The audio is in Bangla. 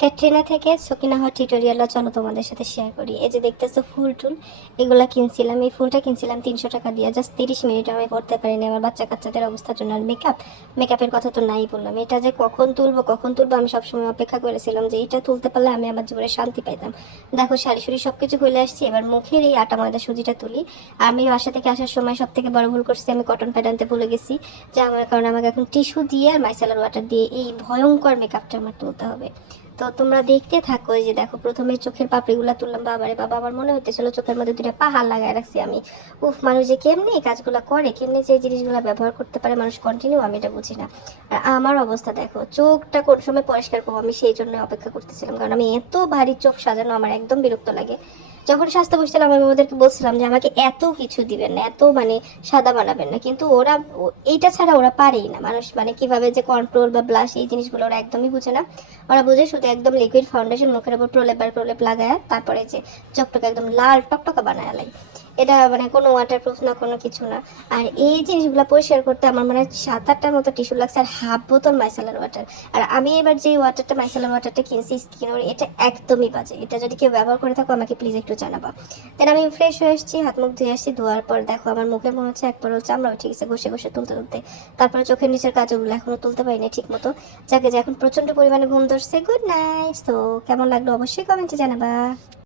ক্যাটরিনা থেকে সকিনা হওয়ার টিউটোরিয়ালটা চলো তোমাদের সাথে শেয়ার করি। এই যে দেখতেছো ফুল টুল, এগুলা কিনছিলাম। এই ফুলটা কিনছিলাম 300 টাকা দিয়ে। জাস্ট 30 মিনিট আমি করতে পারিনি আমার বাচ্চা কাচ্চাদের অবস্থার জন্য। আর মেকআপের কথা তো নাই বললাম। এটা যে কখন তুলবো আমি সবসময় অপেক্ষা করেছিলাম যে এটা তুলতে পারলে আমি আমার জীবনে শান্তি পাইতাম। দেখো শাড়ি শুড়ি সব কিছু খুলে আসছি, এবার মুখের এই আটা ময়দা সুজিটা তুলি। আমি বাসা থেকে আসার সময় সব থেকে বড় ভুল করছি, আমি কটন প্যাড আনতে ভুলে গেছি। যে আমার কারণে আমাকে এখন টিস্যু দিয়ে আর মাইসেলার ওয়াটার দিয়ে এই ভয়ঙ্কর মেকআপটা আমার তুলতে হবে। তো তোমরা দেখতে থাকো। এই যে দেখো প্রথমে চোখের পাপড়িগুলো তুললাম। বাবারে বাবা, আমার মনে হতেছিল চোখের মধ্যে দুটো পাহাড় লাগায় রাখছি আমি। উফ, মানুষ যে কেমনি এই কাজগুলো করে, কেমনি যে এই জিনিসগুলো ব্যবহার করতে পারে মানুষ কন্টিনিউ, আমি এটা বুঝি না। আর আমার অবস্থা দেখো, চোখটা কোন সময় পরিষ্কার করবো আমি সেই জন্য অপেক্ষা করতেছিলাম, কারণ আমি এত ভারী চোখ সাজানো আমার একদম বিরক্ত লাগে। যখন স্বাস্থ্য বসছিলাম আমি ওদেরকে বলছিলাম যে আমাকে এত কিছু দিবেন না, এত মানে সাদা বানাবেন না, কিন্তু ওরা এইটা ছাড়া ওরা পারেই না। মানুষ মানে কিভাবে যে কন্ট্রোল বা ব্লাশ এই জিনিসগুলো ওরা একদমই বুঝে না। ওরা বুঝে শুধু একদম লিকুইড ফাউন্ডেশন মুখের উপর প্রলেপ লাগায়, তারপরে যে চকটকে একদম লাল টকটকা বানায় লাই। এটা মানে কোনো ওয়াটারপ্রুফ না, কোনো কিছু না। আর এই জিনিসগুলো পরিষ্কার করতে আমার মানে 7-8টার মতো টিস্যু লাগছে, আর হাফ বোতল মাইসেলার ওয়াটার। আর আমি এবার যে মাইসেলার ওয়াটারটা কিনছি স্কিনের, এটা একদমই বাজে। এটা যদি কেউ ব্যবহার করে থাকো আমাকে প্লিজ একটু জানাবা। দেন আমি ফ্রেশ হয়ে এসেছি, হাত মুখ ধুয়ে আসছি। ধোয়ার পর দেখো আমার মুখে মনে হচ্ছে এক পরল চামড়া ঠিক আছে ঘষে ঘষে তুলতে। তারপরে চোখের নিচের কাজগুলো এখনো তুলতে পারিনি ঠিক মতো। যাকে যে এখন প্রচন্ড পরিমাণে ঘুম ধরছে। Good night. তো কেমন লাগলো অবশ্যই কমেন্টে জানাবা।